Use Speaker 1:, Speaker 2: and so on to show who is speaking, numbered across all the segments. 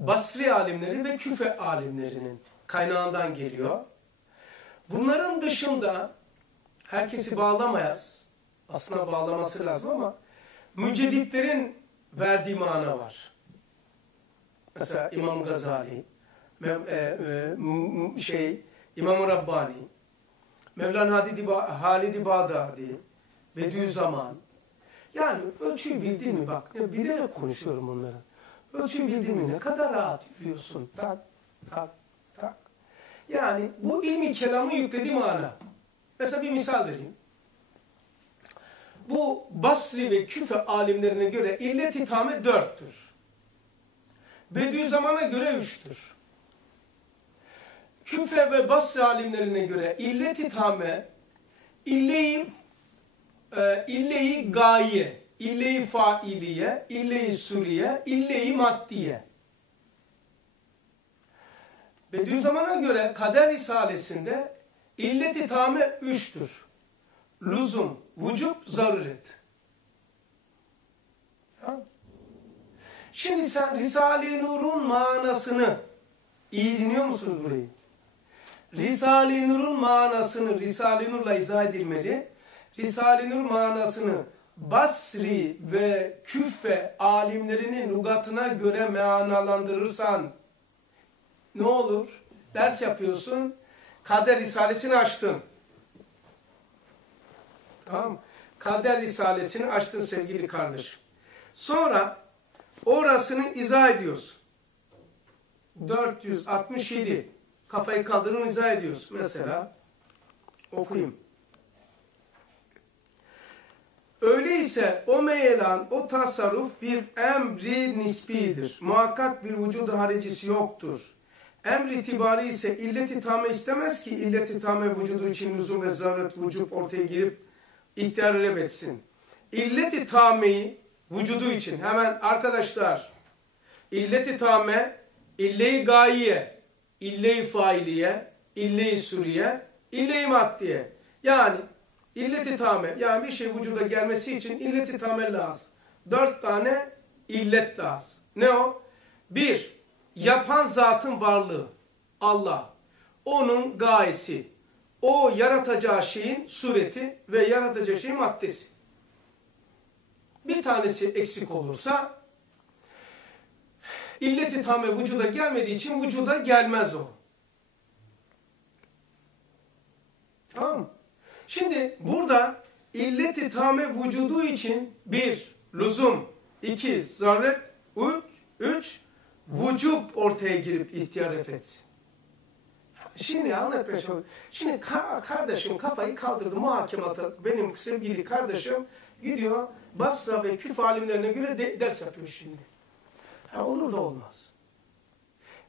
Speaker 1: Basri alimleri ve Küfe alimlerinin kaynağından geliyor. Bunların dışında herkesi bağlamayız. Aslında bağlaması lazım ama mücedditlerin verdiği mana var. Mesela İmam Gazali, e, e, şey İmam Rabbani, Mevlana Halid-i Bağdadi, Bediüzzaman. Yani ölçüyü bildin mi bak, bilerek konuşuyorum bunları. Mi ne kadar rahat yürüyorsun. Tak, tak, tak. Yani bu ilmi kelamın yüklediği mana. Mesela bir misal vereyim. Bu Basri ve Küfe alimlerine göre illet-i tame dörttür. Bediüzzaman'a göre üçtür. Küfe ve Basri alimlerine göre illet-i tame, ille-i e, ille-i gaye, ille-i failiye, ille-i suriye, ille-i maddiye. Bediüzzaman'a göre kader risalesinde illet-i tame üçtür. Lüzum, vücub, zaruret. Şimdi sen Risale-i Nur'un manasını iyi dinliyor musunuz burayı? Risale-i Nur'un manasını Risale-i Nur'la izah edilmeli. Risale-i Nur manasını Basri ve Küffe alimlerinin lugatına göre manalandırırsan ne olur? Ders yapıyorsun, Kader Risalesini açtın. Tamam? Kader Risalesini açtın sevgili kardeşim. Sonra orasını izah ediyorsun. 467 kafayı kaldırın izah ediyorsun. Mesela okuyayım. Öyleyse o meyelan, o tasarruf bir emri nisbidir. Muhakkak bir vücudu haricisi yoktur. Emr itibari ise illeti tame istemez ki illeti tame vücudu için lüzum ve zaruret vücub ortaya girip ihtiyar etsin. İlleti tameyi vücudu için hemen arkadaşlar illeti tame ille-i gayiye, ille-i failiye, ille-i suriye, ille-i maddiye. Yani illeti tame yani bir şey vücuda gelmesi için illeti tame lazım. Dört tane illet lazım. Ne o? Bir, yapan zatın varlığı. Allah. Onun gayesi. O yaratacağı şeyin sureti ve yaratacağı şeyin maddesi. Bir tanesi eksik olursa illeti tame vücuda gelmediği için vücuda gelmez o. Tamam mı? Şimdi burada illeti tame vücudu için bir, lüzum, iki, zaruret, üç, üç vücub ortaya girip ihtiyar etsin. Şimdi anlatmaya çalışıyorum. Şimdi ka kardeşim kafayı kaldırdı muhakemata benim sevgili kardeşim gidiyor Basra ve Küf alimlerine göre de ders yapıyor şimdi. Ha, olur da olmaz.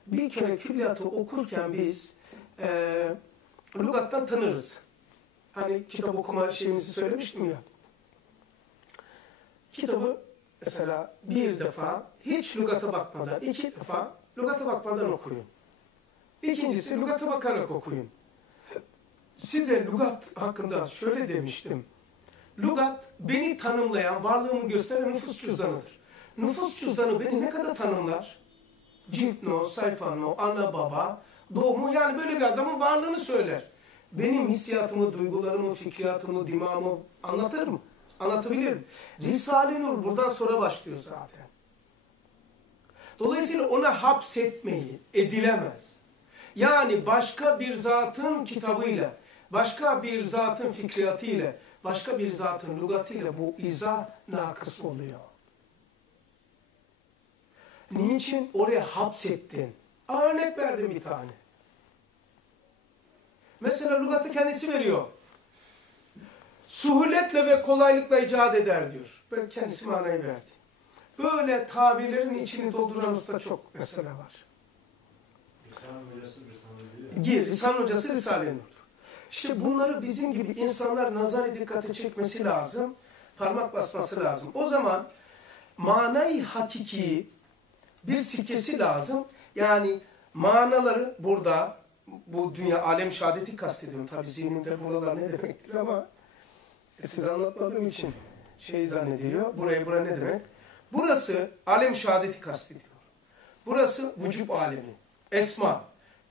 Speaker 1: Bir kere külliyatı okurken biz e, lügattan tanırız. Hani kitap okuma şeyimizi söylemiştim ya. Kitabı mesela bir defa hiç lügata bakmadan, iki defa lügata bakmadan okuyun. İkincisi lügata bakarak okuyun. Size lügat hakkında şöyle demiştim. Lügat beni tanımlayan, varlığımı gösteren nüfus cüzdanıdır. Nüfus cüzdanı beni ne kadar tanımlar? Cilt no, sayfa no, ana baba, doğumu yani böyle bir adamın varlığını söyler. Benim hissiyatımı, duygularımı, fikriyatımı, dimağımı anlatır mı? Anlatabilirim. Risale-i Nur buradan sonra başlıyor zaten. Dolayısıyla ona hapsetmeyi edilemez. Yani başka bir zatın kitabıyla, başka bir zatın fikriyatıyla, başka bir zatın lügatıyla bu izah nakıs oluyor. Niçin? Oraya hapsettin. Örnek verdim bir tane. Mesela lügatı kendisi veriyor. Suhuletle ve kolaylıkla icat eder diyor. Ben kendisi manayı verdi. Böyle tabirlerin içini dolduran usta çok mesela var. Gir, Risale hocası Risale-i Nur'dur. İşte bunları bizim gibi insanlar nazar dikkate çekmesi lazım. Parmak basması lazım. O zaman manayı hakiki bir sikesi lazım. Yani manaları burada bu dünya alem şehadeti kastediyorum. Tabi zihnimde buralar ne demektir ama size anlatmadığım için şey zannediyor. Buraya bura ne demek? Burası alem şehadeti kastediyor. Burası vücut alemi. Esma.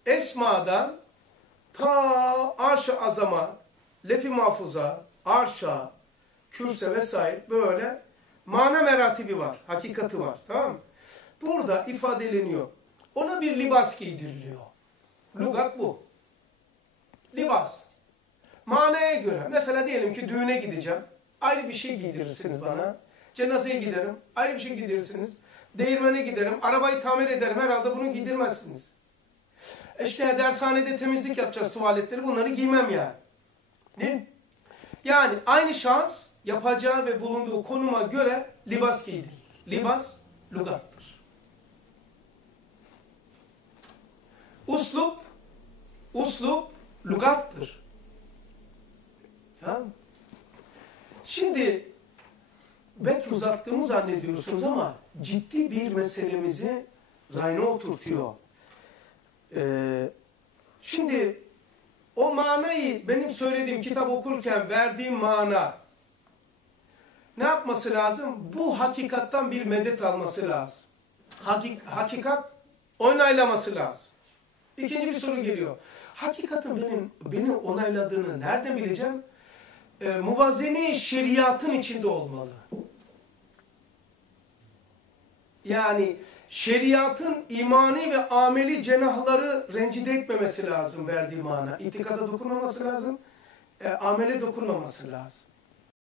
Speaker 1: Esma'dan ta arş-ı azama, lef-i mahfuza, arşa, kürse vesaire böyle mana meratibi var, hakikati var. Tamam mı? Burada ifadeleniyor. Ona bir libas giydiriliyor. Lugat bu. Libas. Manaya göre. Mesela diyelim ki düğüne gideceğim. Ayrı bir şey giydirirsiniz bana. Cenazeye giderim. Ayrı bir şey giydirirsiniz. Değirmene giderim. Arabayı tamir ederim. Herhalde bunu giydirmezsiniz. İşte dershanede temizlik yapacağız tuvaletleri. Bunları giymem yani. Değil mi? Yani aynı şans yapacağı ve bulunduğu konuma göre libas giydirir. Libas lugattır. Uslup, uslup lugattır. Tamam? Şimdi belki uzattığımı zannediyorsunuz ama ciddi bir meselemizi rayına oturtuyor. Ee, şimdi o manayı benim söylediğim kitap okurken verdiğim mana ne yapması lazım? Bu hakikattan bir medet alması lazım. Hakik, hakikat onaylaması lazım. İkinci bir soru geliyor. Hakikatin benim beni onayladığını nereden bileceğim? E, muvazene şeriatın içinde olmalı. Yani şeriatın imani ve ameli cenahları rencide etmemesi lazım verdiği mana. İtikada dokunmaması lazım, e, amele dokunmaması lazım.